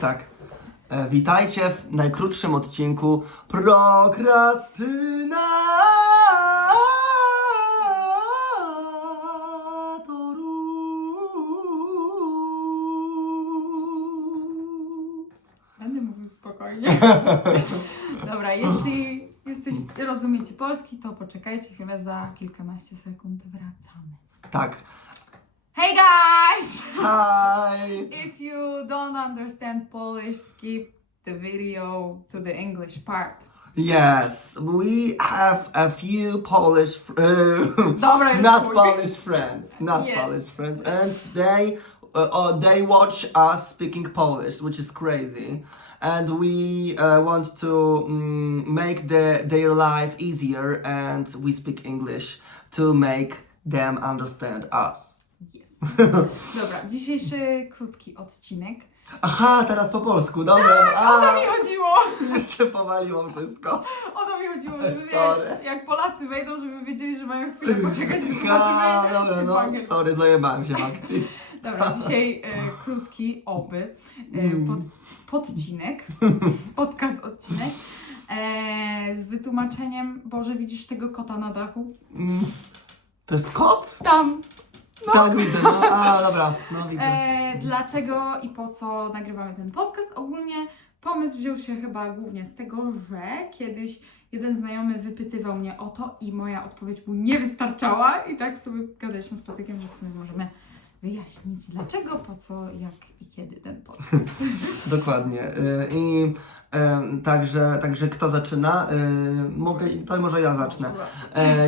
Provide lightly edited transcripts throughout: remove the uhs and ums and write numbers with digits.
Tak. Witajcie w najkrótszym odcinku Prokrastynatorów. Będę mówił spokojnie. Dobra, jeśli rozumiecie polski, to poczekajcie chwilę, za kilkanaście sekund wracamy. Tak. Hey guys! Hi! If you don't understand Polish, skip the video to the English part. Yes, we have a few Polish, Dobra, już not chuj. Polish friends, not Yes. Polish friends, and they watch us speaking Polish, which is crazy, and we want to make their life easier, and we speak English to make them understand us. Yes. Dobra, dzisiejszy krótki odcinek. Aha, teraz po polsku, dobra. O to mi chodziło! Już się powaliło wszystko. O to mi chodziło, żeby Sorry. wiesz, jak Polacy wejdą, żeby wiedzieli, że mają chwilę poczekać, Ha, wytłumaczymy. dobra, no, sorry, zajebałem się w akcji. Dobra, dzisiaj krótki, podcinek, podcast-odcinek z wytłumaczeniem, Boże, widzisz tego kota na dachu? To jest kot? Tam! No. Tak, widzę, no. A, dobra, no widzę. Dlaczego i po co nagrywamy ten podcast? Ogólnie pomysł wziął się chyba głównie z tego, że kiedyś jeden znajomy wypytywał mnie o to i moja odpowiedź mu nie wystarczała i tak sobie gadaliśmy z Patrykiem, że w sumie możemy wyjaśnić dlaczego, po co, jak i kiedy ten podcast. Dokładnie. Także kto zaczyna? To może ja zacznę.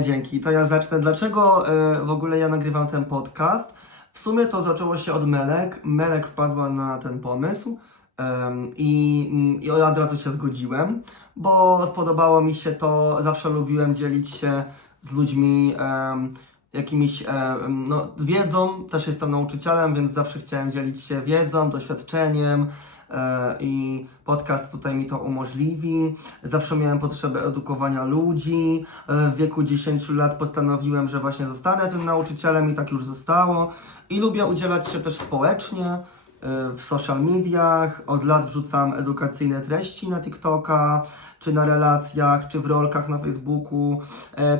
Dzięki. To ja zacznę. Dlaczego w ogóle ja nagrywam ten podcast? W sumie to zaczęło się od Melek. Melek wpadła na ten pomysł i ja od razu się zgodziłem, bo spodobało mi się to. Zawsze lubiłem dzielić się z ludźmi jakimiś wiedzą. Też jestem nauczycielem, więc zawsze chciałem dzielić się wiedzą, doświadczeniem. I podcast tutaj mi to umożliwi. Zawsze miałem potrzebę edukowania ludzi. W wieku 10 lat postanowiłem, że właśnie zostanę tym nauczycielem i tak już zostało. I lubię udzielać się też społecznie w social mediach. Od lat wrzucam edukacyjne treści na TikToka, czy na relacjach, czy w rolkach na Facebooku.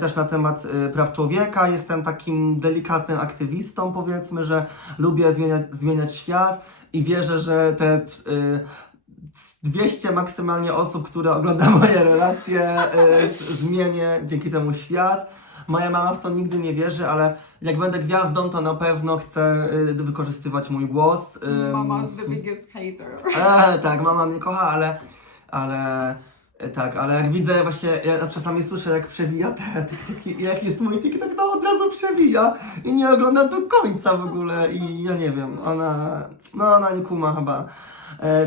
Też na temat praw człowieka. Jestem takim delikatnym aktywistą, powiedzmy, że lubię zmieniać świat. I wierzę, że te 200 maksymalnie osób, które ogląda moje relacje, zmienię dzięki temu świat. Moja mama w to nigdy nie wierzy, ale jak będę gwiazdą, to na pewno chcę wykorzystywać mój głos. Mama is the biggest hater. Tak, mama mnie kocha, ale jak widzę właśnie, ja czasami słyszę jak przewija te TikToki, jak jest mój TikTok, to od razu przewija i nie ogląda do końca w ogóle i ja nie wiem, ona nie kuma chyba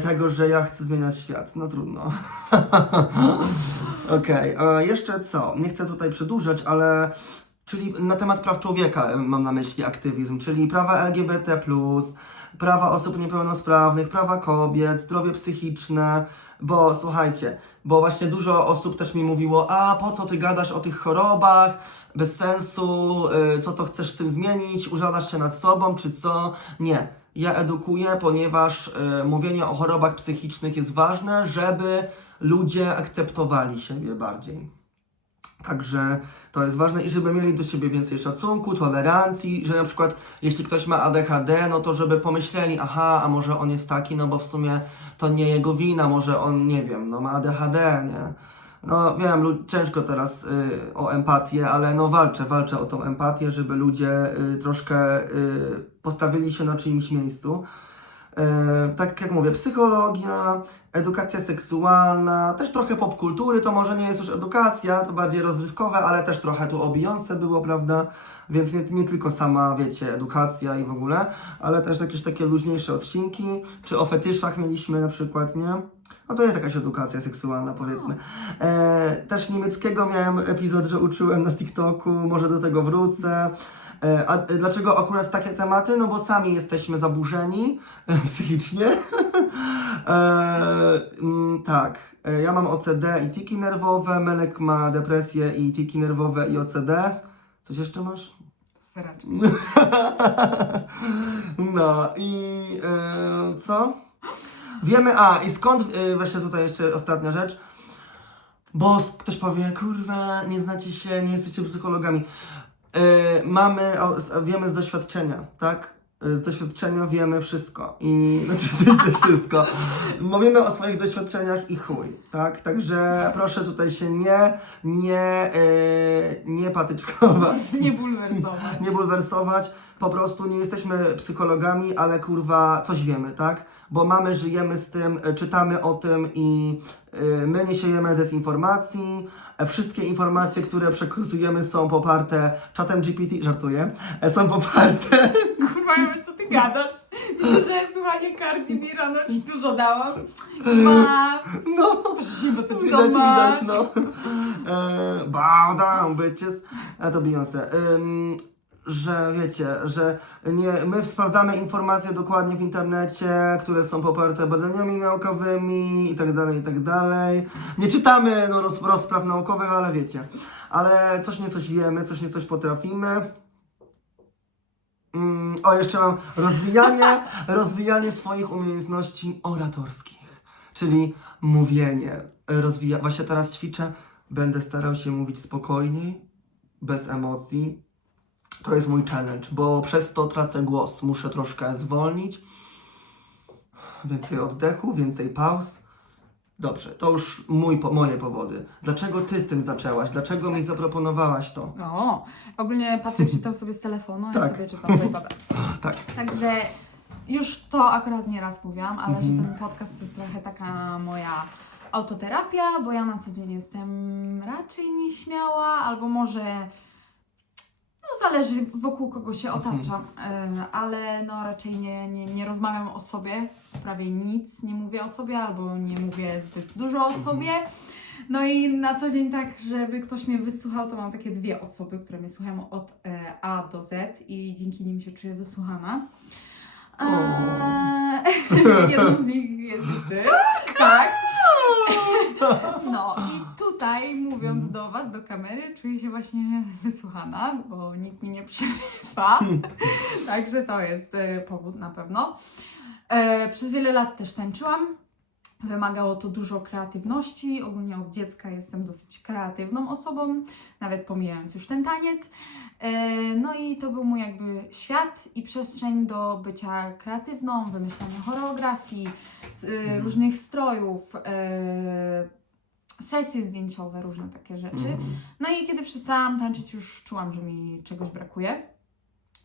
tego, że ja chcę zmieniać świat, no trudno. Okej, jeszcze co, nie chcę tutaj przedłużać, ale czyli na temat praw człowieka mam na myśli aktywizm, czyli prawa LGBT+, prawa osób niepełnosprawnych, prawa kobiet, zdrowie psychiczne, bo słuchajcie, bo właśnie dużo osób też mi mówiło, a po co ty gadasz o tych chorobach, bez sensu, co to chcesz z tym zmienić, użalasz się nad sobą, czy co? Nie, ja edukuję, ponieważ mówienie o chorobach psychicznych jest ważne, żeby ludzie akceptowali siebie bardziej. Także to jest ważne i żeby mieli do siebie więcej szacunku, tolerancji, że na przykład jeśli ktoś ma ADHD, no to żeby pomyśleli, aha, a może on jest taki, no bo w sumie to nie jego wina, może on, nie wiem, no ma ADHD, nie? No wiem, ciężko teraz o empatię, ale no walczę o tą empatię, żeby ludzie troszkę postawili się na czyimś miejscu. Tak jak mówię, psychologia, edukacja seksualna, też trochę popkultury, to może nie jest już edukacja, to bardziej rozrywkowe, ale też trochę tu o Beyoncé było, prawda? Więc nie tylko sama, wiecie, edukacja i w ogóle, ale też jakieś takie luźniejsze odcinki, czy o fetyszach mieliśmy na przykład, nie? No to jest jakaś edukacja seksualna, powiedzmy. Też niemieckiego miałem epizod, że uczyłem na TikToku, może do tego wrócę. A dlaczego akurat takie tematy? No bo sami jesteśmy zaburzeni psychicznie. Tak, ja mam OCD i tiki nerwowe, Melek ma depresję i tiki nerwowe i OCD. Coś jeszcze masz? Seraczek. No i co? Wiemy, i skąd, właśnie tutaj jeszcze ostatnia rzecz, bo ktoś powie, kurwa, nie znacie się, nie jesteście psychologami. Wiemy z doświadczenia, tak? Z doświadczenia wiemy wszystko i znaczy w sensie wszystko. Mówimy o swoich doświadczeniach i chuj, tak? Także proszę tutaj się nie patyczkować. Nie bulwersować. Nie bulwersować. Po prostu nie jesteśmy psychologami, ale kurwa coś wiemy, tak? Bo żyjemy z tym, czytamy o tym i my nie siejemy dezinformacji. Wszystkie informacje, które przekazujemy są poparte czatem GPT, żartuję, są poparte... Kurwa, co ty gadasz? Widzę, że słuchanie Cardi B rano ci dużo dało. No, Proszę, bo to widać, no. Bow down, bitches. A to Beyoncé. Że wiecie, że my sprawdzamy informacje dokładnie w internecie, które są poparte badaniami naukowymi i tak dalej. Nie czytamy rozpraw naukowych, ale wiecie. Ale coś wiemy, coś potrafimy. Jeszcze mam rozwijanie swoich umiejętności oratorskich, czyli mówienie. Właśnie teraz ćwiczę, będę starał się mówić spokojniej, bez emocji. To jest mój challenge, bo przez to tracę głos. Muszę troszkę zwolnić. Więcej oddechu, więcej pauz. Dobrze, to już moje powody. Dlaczego ty z tym zaczęłaś? Dlaczego mi zaproponowałaś to? Ogólnie Patryk czytał sobie z telefonu, ja Tak. sobie czytam z iPada. Tak. Także już to akurat nieraz mówiłam, ale że ten podcast to jest trochę taka moja autoterapia, bo ja na co dzień jestem raczej nieśmiała, albo może... zależy wokół kogo się otaczam, ale raczej nie rozmawiam o sobie, prawie nic nie mówię o sobie albo nie mówię zbyt dużo o sobie. No i na co dzień tak, żeby ktoś mnie wysłuchał, to mam takie 2 osoby, które mnie słuchają od A do Z i dzięki nim się czuję wysłuchana. Jedną z nich jesteś ty. Tak. No i tutaj mówiąc do Was, do kamery, czuję się właśnie wysłuchana, bo nikt mi nie przerywa. Także to jest powód na pewno. Przez wiele lat też tańczyłam. Wymagało to dużo kreatywności. Ogólnie od dziecka jestem dosyć kreatywną osobą, nawet pomijając już ten taniec. No i to był mój jakby świat i przestrzeń do bycia kreatywną, wymyślania choreografii, różnych strojów, sesje zdjęciowe, różne takie rzeczy. No i kiedy przestałam tańczyć, już czułam, że mi czegoś brakuje,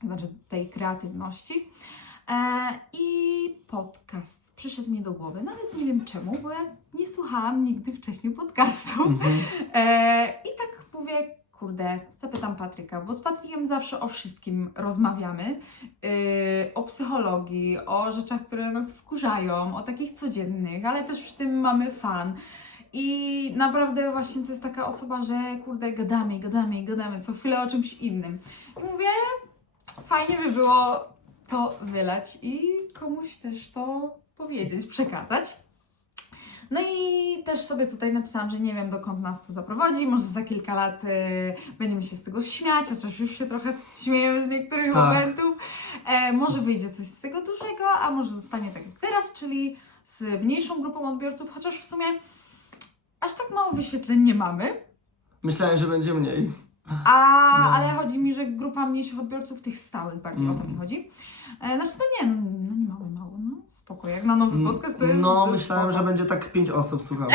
znaczy tej kreatywności. I podcast przyszedł mi do głowy, nawet nie wiem czemu, bo ja nie słuchałam nigdy wcześniej podcastu. I tak mówię, kurde, zapytam Patryka, bo z Patrykiem zawsze o wszystkim rozmawiamy. O psychologii, o rzeczach, które nas wkurzają, o takich codziennych, ale też przy tym mamy fan. I naprawdę właśnie to jest taka osoba, że kurde, gadamy, co chwilę o czymś innym. I mówię, fajnie by było to wylać i komuś też to powiedzieć, przekazać. No i też sobie tutaj napisałam, że nie wiem, dokąd nas to zaprowadzi. Może za kilka lat będziemy się z tego śmiać, chociaż już się trochę śmiejemy z niektórych momentów. Może wyjdzie coś z tego dużego, a może zostanie tak jak teraz, czyli z mniejszą grupą odbiorców, chociaż w sumie aż tak mało wyświetleń nie mamy. Myślałem, że będzie mniej. Ale chodzi mi, że grupa mniejszych odbiorców, tych stałych bardziej o to mi chodzi. Znaczy nie mamy mało, spoko. Jak na nowy podcast to jest... myślałem, że będzie tak 5 osób słuchało.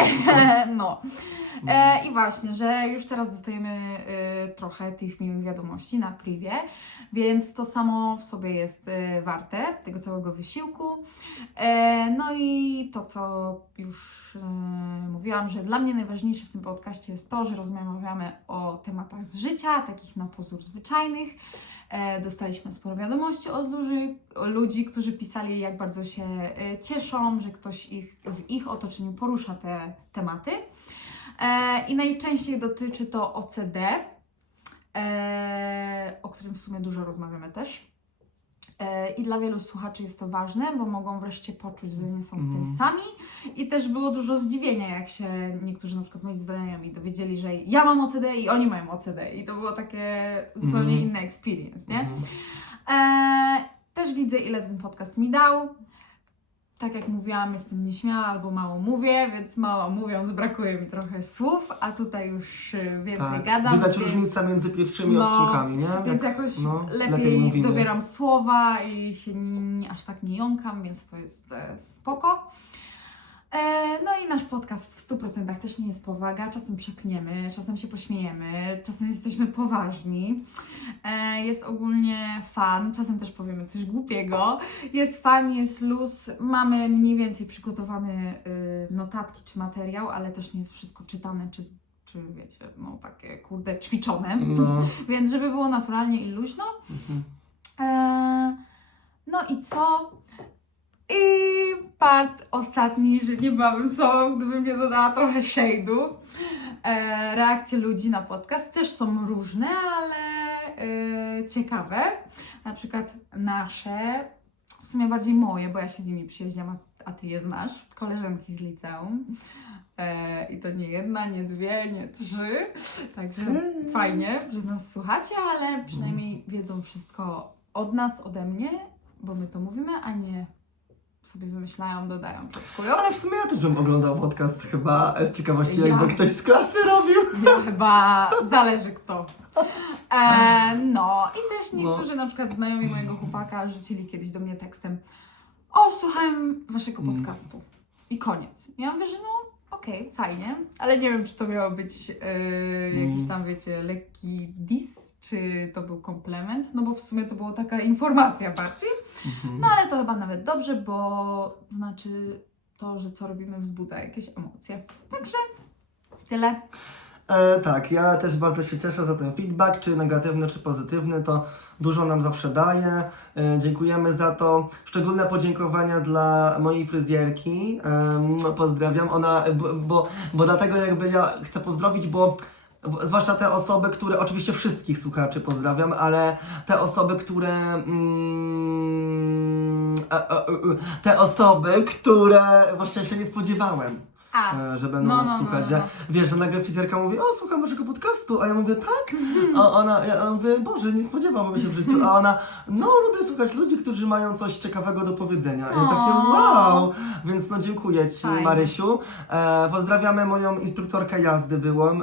I właśnie, że już teraz dostajemy trochę tych miłych wiadomości na privie, więc to samo w sobie jest warte tego całego wysiłku. No i to, co już mówiłam, że dla mnie najważniejsze w tym podcaście jest to, że rozmawiamy o tematach z życia, takich na pozór zwyczajnych. Dostaliśmy sporo wiadomości od ludzi, którzy pisali, jak bardzo się cieszą, że ktoś w ich otoczeniu porusza te tematy. I najczęściej dotyczy to OCD, o którym w sumie dużo rozmawiamy też. I dla wielu słuchaczy jest to ważne, bo mogą wreszcie poczuć, że nie są w tym sami. I też było dużo zdziwienia, jak się niektórzy, na przykład moi znajomi, dowiedzieli, że ja mam OCD i oni mają OCD. I to było takie zupełnie inny experience, nie? Też widzę, ile ten podcast mi dał. tak jak mówiłam, jestem nieśmiała albo mało mówię, więc mało mówiąc brakuje mi trochę słów, a tutaj już więcej gadam. Widać więc... różnicę między pierwszymi odcinkami, nie? Więc jakoś lepiej mówimy. dobieram słowa i się aż tak nie jąkam, więc to jest spoko. No i nasz podcast w 100% też nie jest powaga. Czasem przekniemy, czasem się pośmiejemy, czasem jesteśmy poważni. Jest ogólnie fan, czasem też powiemy coś głupiego. Jest fan, jest luz. Mamy mniej więcej przygotowany notatki czy materiał, ale też nie jest wszystko czytane czy wiecie, no takie kurde ćwiczone. No. Więc żeby było naturalnie i luźno. No i co? I part ostatni, że nie byłabym sobą, gdybym nie dodała trochę shade'u. Reakcje ludzi na podcast też są różne, ale ciekawe. Na przykład nasze, w sumie bardziej moje, bo ja się z nimi przyjeździłam, a Ty je znasz, koleżanki z liceum. I to nie jedna, nie dwie, nie trzy. Także fajnie, że nas słuchacie, ale przynajmniej wiedzą wszystko od nas, ode mnie, bo my to mówimy, a nie sobie wymyślają, dodają, plotkują. Ale w sumie ja też bym oglądał podcast chyba z ciekawości, jakby ktoś z klasy robił. Ja chyba zależy kto. No i też niektórzy na przykład znajomi mojego chłopaka rzucili kiedyś do mnie tekstem: o, słuchałem waszego podcastu. I koniec. Ja mówię, że no okej, fajnie, ale nie wiem, czy to miało być jakiś tam, wiecie, lekki diss, czy to był komplement, no bo w sumie to była taka informacja bardziej. No ale to chyba nawet dobrze, bo znaczy to, że co robimy, wzbudza jakieś emocje. Także tyle. Tak, ja też bardzo się cieszę za ten feedback, czy negatywny, czy pozytywny, to dużo nam zawsze daje. Dziękujemy za to. Szczególne podziękowania dla mojej fryzjerki. Pozdrawiam. Ona, bo dlatego jakby ja chcę pozdrowić, bo zwłaszcza te osoby, które, oczywiście wszystkich słuchaczy pozdrawiam, ale te osoby, które właśnie się nie spodziewałem. Że będą nas słuchać, że wiesz, że nagle fryzjerka mówi: o, słucham waszego podcastu, a ja mówię: tak? A ja mówię: Boże, nie spodziewałam się w życiu, a ona: no, lubię słuchać ludzi, którzy mają coś ciekawego do powiedzenia. I ja takie wow, więc no dziękuję Ci, Marysiu. Pozdrawiamy moją instruktorkę jazdy byłą,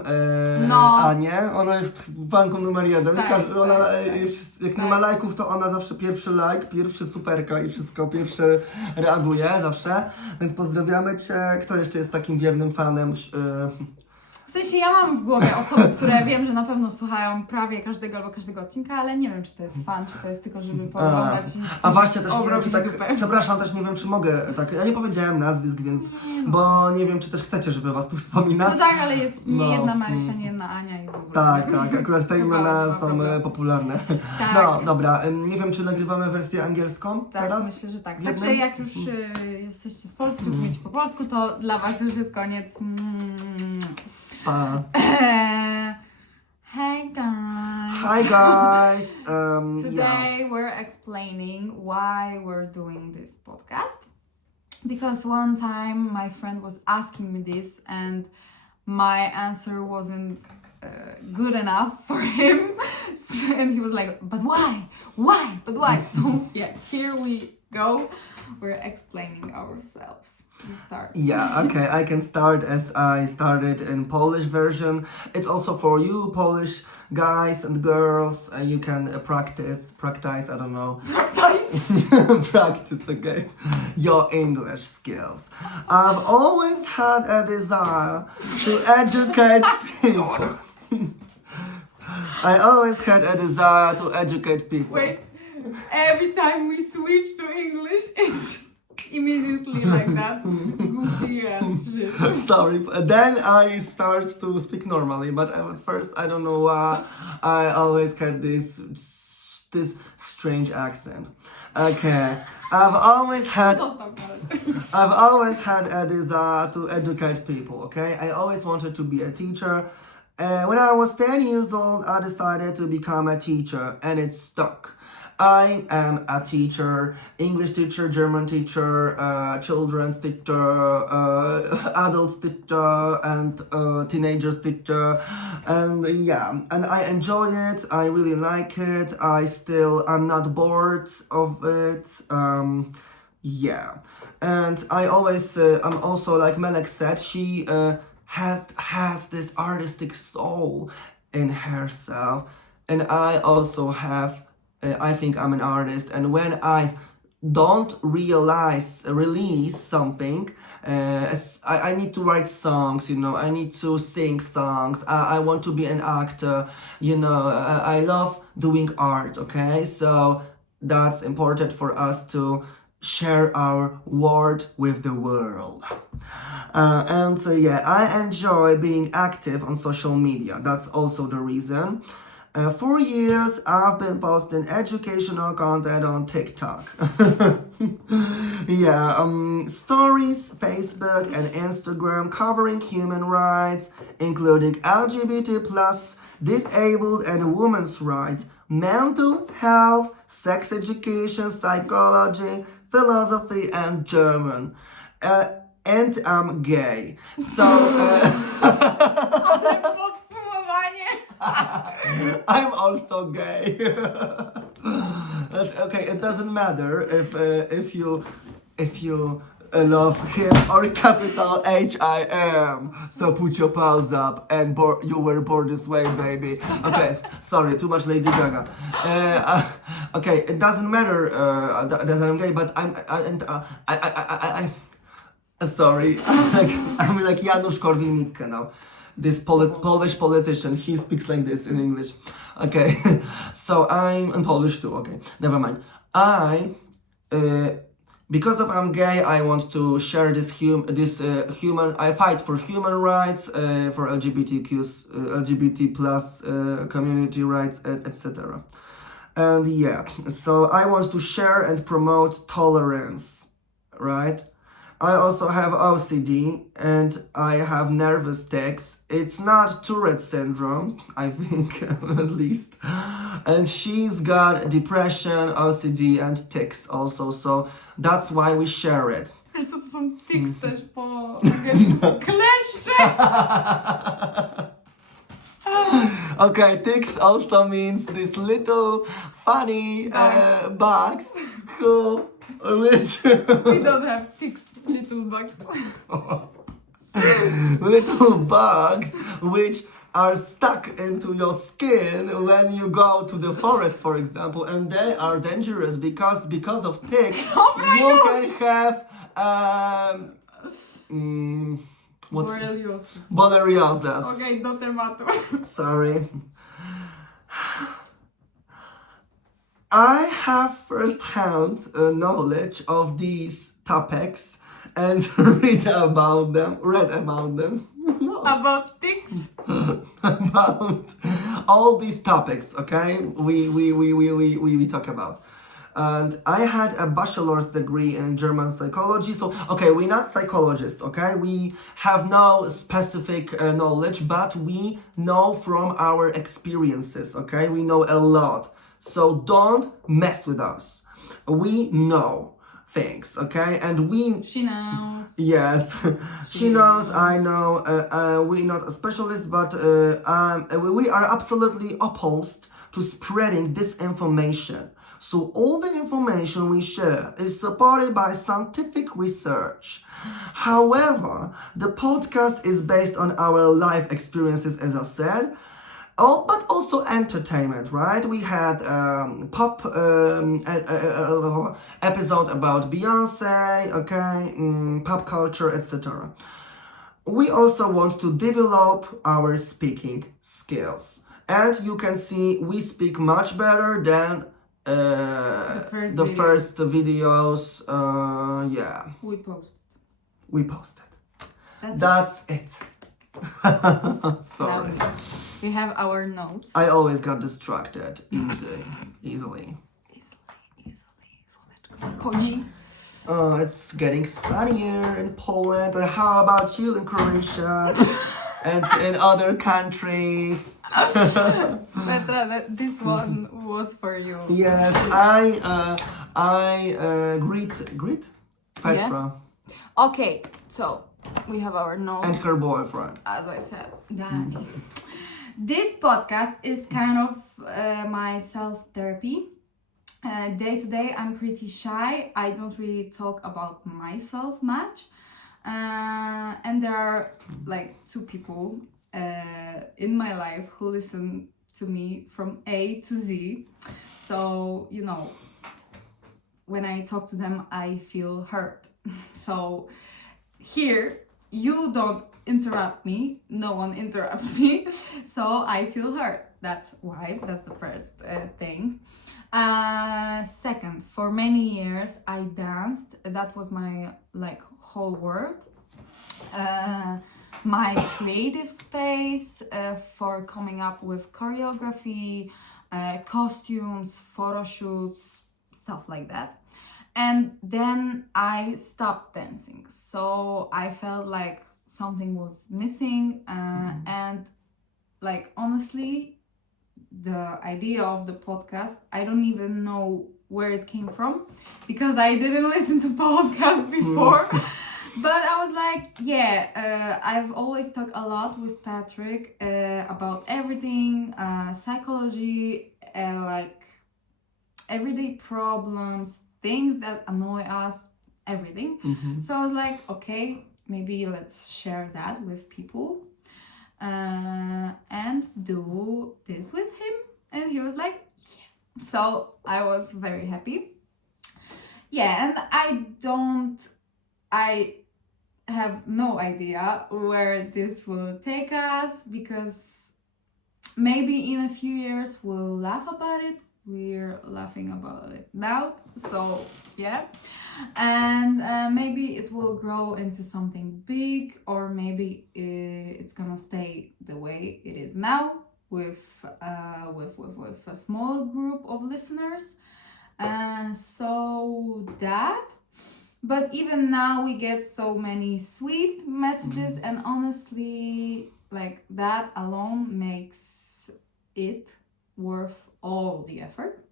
Anię, ona jest w banku numer 1, ona, jak nie ma lajków, to ona zawsze pierwszy like, pierwszy superka i wszystko pierwsze reaguje zawsze, więc pozdrawiamy Cię. Kto jeszcze jest takim wiernym fanem? W sensie ja mam w głowie osoby, które wiem, że na pewno słuchają prawie każdego albo każdego odcinka, ale nie wiem, czy to jest fan, czy to jest tylko, żeby pooglądać. A właśnie też nie wiem, czy tak, przepraszam, też nie wiem, czy mogę tak, ja nie powiedziałem nazwisk, więc, bo nie wiem, czy też chcecie, żeby was tu wspominać. No tak, ale jest nie jedna Marysia, nie jedna Ania i w ogóle. Tak, akurat te imiona są popularne. Tak. No, dobra, nie wiem, czy nagrywamy wersję angielską teraz? Myślę, że tak. Także jak już jesteście z Polski, rozumiecie po polsku, to dla was już jest koniec. Hey guys! Hi guys! Today we're explaining why we're doing this podcast. Because one time my friend was asking me this and my answer wasn't good enough for him. And he was like, but why? Why? But why? So yeah, here we go. We're explaining ourselves. You start. Yeah, okay, I can start as I started in Polish version. It's also for you, Polish guys and girls. You can practice, I don't know. Practice, okay. Your English skills. I've always had a desire to educate people. I always had a desire to educate people. Wait, every time we switch to English, it's immediately like that. Goofy ass shit. Sorry, then I start to speak normally, but at first I don't know why I always had this strange accent. Okay, I've always had a desire to educate people. Okay, I always wanted to be a teacher. When I was 10 years old, I decided to become a teacher, and it stuck. I am a teacher, English teacher, German teacher, children's teacher, adults teacher, and teenagers teacher, and yeah, and I enjoy it. I really like it. I'm not bored of it. Yeah, and I'm also like Melek said, she has this artistic soul in herself, and I also have. I think I'm an artist, and when I don't release something, I need to write songs, I need to sing songs, I want to be an actor, I love doing art, okay? So that's important for us to share our word with the world. And so yeah, I enjoy being active on social media. That's also the reason. For years, I've been posting educational content on TikTok. Yeah, stories, Facebook and Instagram covering human rights, including LGBT+, disabled and women's rights, mental health, sex education, psychology, philosophy and German. And I'm gay. So... Ale podsumowanie! I'm also gay. Okay, it doesn't matter if you love him or capital H-I-M. So put your pals up and you were born this way, baby. Okay, sorry, too much Lady Gaga. Okay, it doesn't matter that I'm gay, but I'm sorry, I'm like Janusz Korwin-Mikke now. This Polish politician, he speaks like this in English. Okay, so I'm in Polish too. Okay, never mind. Because of I'm gay, I want to share this human. I fight for human rights, for LGBT plus community rights, etc. And yeah, so I want to share and promote tolerance, right? I also have OCD and I have nervous tics. It's not Tourette syndrome, I think, at least. And she's got depression, OCD and tics also, so that's why we share it. Wiesz co, to są tics też po angielsku. Kleszcze! Okay, tics also means this little funny bugs which We don't have tics, little bugs. little bugs which are stuck into your skin when you go to the forest, for example, and they are dangerous because of ticks. You can have borreliosis. Okej, do tematu. Sorry. I have first-hand knowledge of these topics and read about them. About tics? About all these topics, okay? We talk about. And I had a bachelor's degree in German psychology. So, okay, we're not psychologists, okay? We have no specific knowledge, but we know from our experiences, okay? We know a lot. So don't mess with us. We know things, okay? And She knows. yes, she knows, I know. We're not a specialist, but we are absolutely opposed to spreading disinformation. So all the information we share is supported by scientific research. However, the podcast is based on our life experiences, as I said. Oh, but also entertainment, right? We had pop episode about Beyonce, okay, pop culture, etc. We also want to develop our speaking skills. And you can see we speak much better than the first videos. Yeah. We posted. That's it. Sorry. Now we have our notes. I always got distracted easily. Chodzi. It's getting sunnier in Poland. And how about you in Croatia and in other countries? Petra, this one was for you. Yes, I greet Petra. Yeah? Okay, so we have our notes. And her boyfriend. As I said, Danny. This podcast is kind of my self-therapy. Day to day, I'm pretty shy. I don't really talk about myself much. And there are like 2 people in my life who listen to me from A to Z. So, you know, when I talk to them, I feel hurt. So here, you don't interrupt me, no one interrupts me, so I feel hurt. That's why, that's the first thing. Second, for many years I danced. That was my like whole world. My creative space for coming up with choreography, costumes, photo shoots, stuff like that. And then I stopped dancing. So I felt like something was missing. And like honestly, the idea of the podcast, I don't even know where it came from because I didn't listen to podcast before. But I was like, I've always talked a lot with Patrick about everything, psychology, like everyday problems, things that annoy us, everything. So I was like, okay, maybe let's share that with people and do this with him. And he was like, yeah. So I was very happy. Yeah, and I have no idea where this will take us because maybe in a few years we'll laugh about it. We're laughing about it now, so yeah. And maybe it will grow into something big, or maybe it's gonna stay the way it is now with a small group of listeners. So that. But even now we get so many sweet messages, and honestly, like that alone makes it worth all the effort.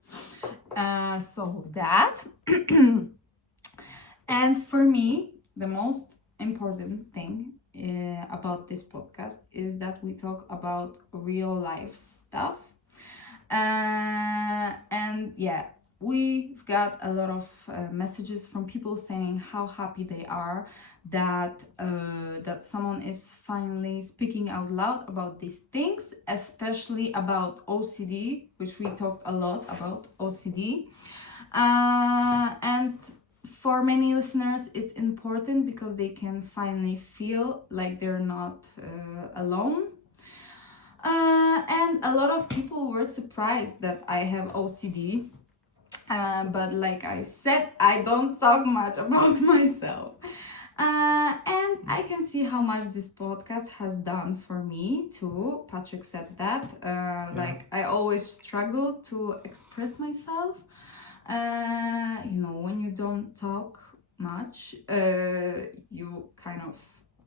So that. And for me, the most important thing about this podcast is that we talk about real life stuff. And yeah, we've got a lot of messages from people saying how happy they are that someone is finally speaking out loud about these things, especially about OCD, which we talked a lot about OCD. And for many listeners, it's important because they can finally feel like they're not alone. And a lot of people were surprised that I have OCD. But like I said, I don't talk much about myself. And I can see how much this podcast has done for me too. Patrick said that. Like I always struggle to express myself. You know, when you don't talk much, you kind of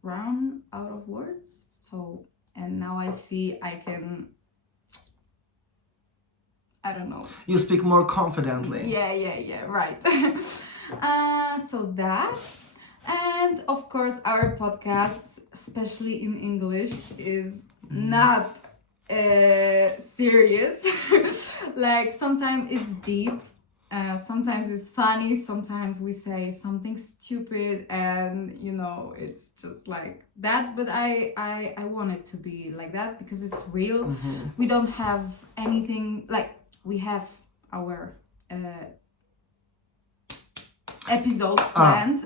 run out of words. So, and now I see I can, I don't know. You speak more confidently. Yeah, right. So that. And of course, our podcast, especially in English, is not serious. Like sometimes it's deep, sometimes it's funny, sometimes we say something stupid, and you know, it's just like that. But I want it to be like that because it's real. We don't have anything, like we have our episode planned,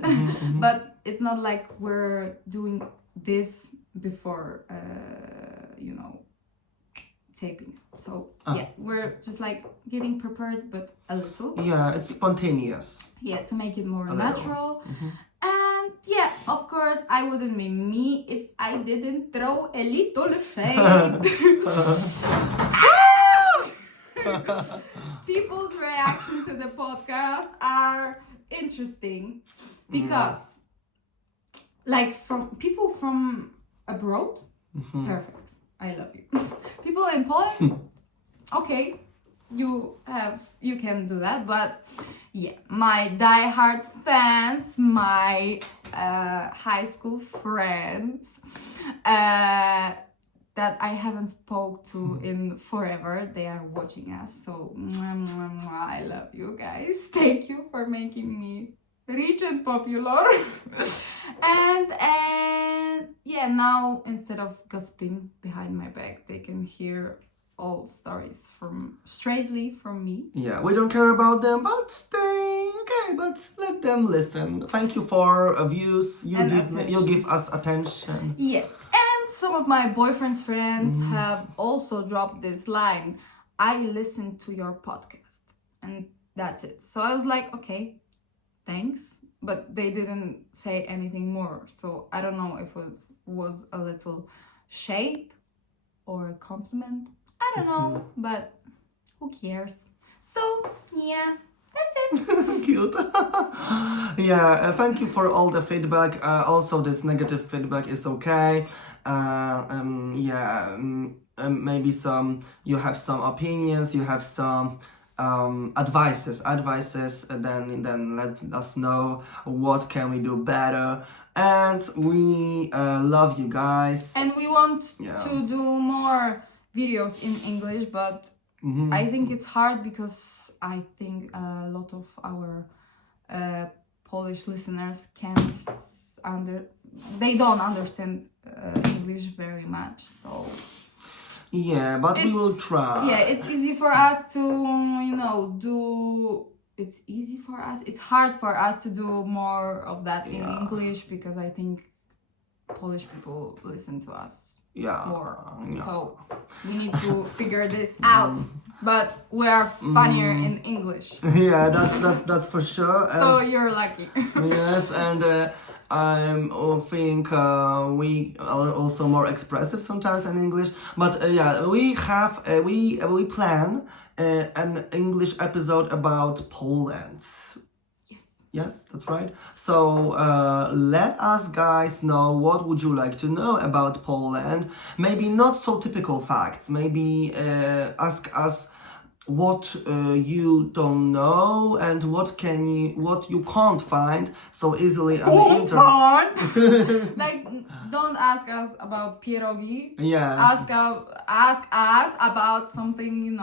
but it's not like we're doing this before you know, taping. So yeah, we're just like getting prepared, but a little. Yeah, it's spontaneous. Yeah, to make it more natural. And yeah, of course, I wouldn't be me if I didn't throw a little shade. People's reaction to the podcast are interesting because like from people from abroad, perfect, I love you. People in Poland, okay, you can do that, but yeah, my diehard fans, my high school friends, that I haven't spoke to in forever. They are watching us, so mwah, mwah, mwah. I love you guys. Thank you for making me rich and popular. and yeah, now instead of gossiping behind my back, they can hear all stories straightly from me. Yeah, we don't care about them, but but let them listen. Thank you for views. You give us attention. Yes, and some of my boyfriend's friends have also dropped this line: I listen to your podcast, and that's it. So I was like, okay, thanks, but they didn't say anything more. So I don't know if it was a little shade or a compliment. I don't know, but who cares? So yeah, that's it. Cute. Yeah, thank you for all the feedback. Also, this negative feedback is okay. Maybe you have some opinions, you have some advices. Then let us know what can we do better. And we love you guys. And we want to do more videos in English, but I think it's hard because I think a lot of our Polish listeners they don't understand English very much, so yeah, but we will try. Yeah, it's easy for us to it's hard for us to do more of that in English because I think Polish people listen to us more. So we need to figure this out. But we are funnier in English. Yeah, that's for sure. And so you're lucky. Yes, and I think we are also more expressive sometimes in English. But we have we plan an English episode about Poland. Yes, that's right. So let us guys know what would you like to know about Poland. Maybe not so typical facts. Maybe ask us what you don't know and what you can't find so easily on the internet. Like, don't ask us about pierogi. Yeah. Ask us about something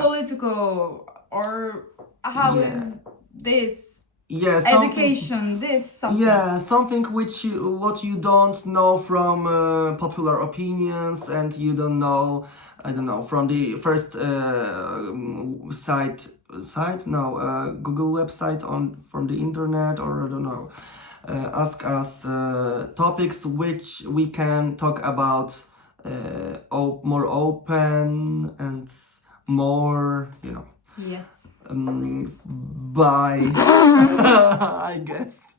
political, or how is this education, something. Yeah, something what you don't know from popular opinions, and you don't know, I don't know, from the first Google website from the internet, or I don't know. Ask us topics which we can talk about more open and more, Yes. Bye. I guess.